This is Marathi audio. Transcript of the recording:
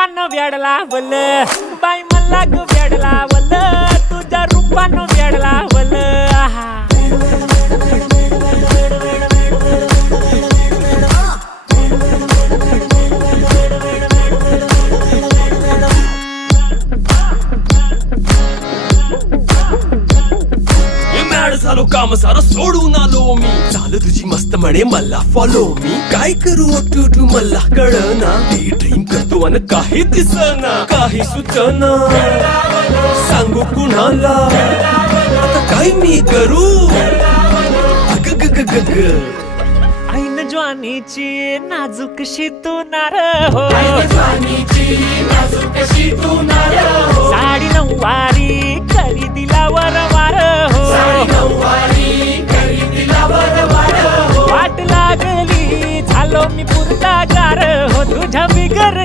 रूपानं वेड लावल बाई मला ग वेड लावल तुझ्या रूपानं वेड लावल झालो काम सारा सोडून आलो मी चाल तुझी मस्त म्हणे मला फॉलो मी काय करू टू मला कळना ती ड्रीम करतो आणि काही दिसना काही सुचना सांगू कुणाला आता काय मी करू अग ग ग ग ग ऐन ज्वानीची नाजूकशी तू नार हो साडी नऊवारी करी दिला वरवार हो वाट लागली झालो मी पुरता गार हो तुझ्या बिगर